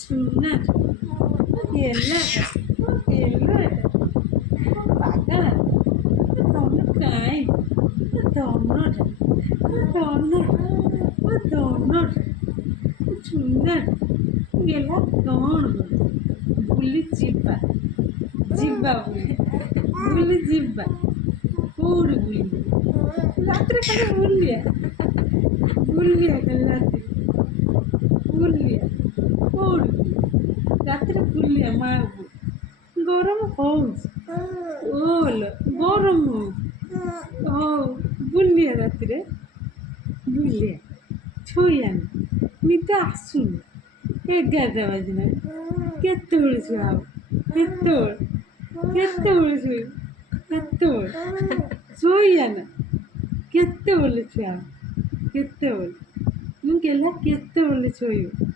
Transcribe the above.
ସୁନ୍ଦର ହେଲା ହେଲା ପାଗଳ ତମେ କାଇଁ ଧନଟା ସୁନ୍ଦର ଗେଲା କ'ଣ ବୁଲି ଯିବା ବୁଲି ଯିବା କୋଉଠି ବୁଲିବା ରାତିରେ ଖାଲି ବୁଲିବା ଖାଲି ରାତିରେ ବୁଲିବା କୋଉଠି ରାତିରେ ବୁଲିବା ମା ଗରମ ହଉଛି ଓଲୋ ଗରମ ହଉଛି ହଉ ବୁଲିବା ରାତିରେ ବୁଲିବା ଛୋଇଆନି ନିଦ ଆସୁନି 11ଟା ବାଜିଲାଣି କେତେବେଳେ ଶୁଆ ହବ କେତେବେଳେ ଶୋଇବ ଶୋଇଆ ନା କେତେବେଳେ ଛୁଆ କେତେବେଳେ ମୁଁ ଗେଲା କେତେବେଳେ ଶୋଇବ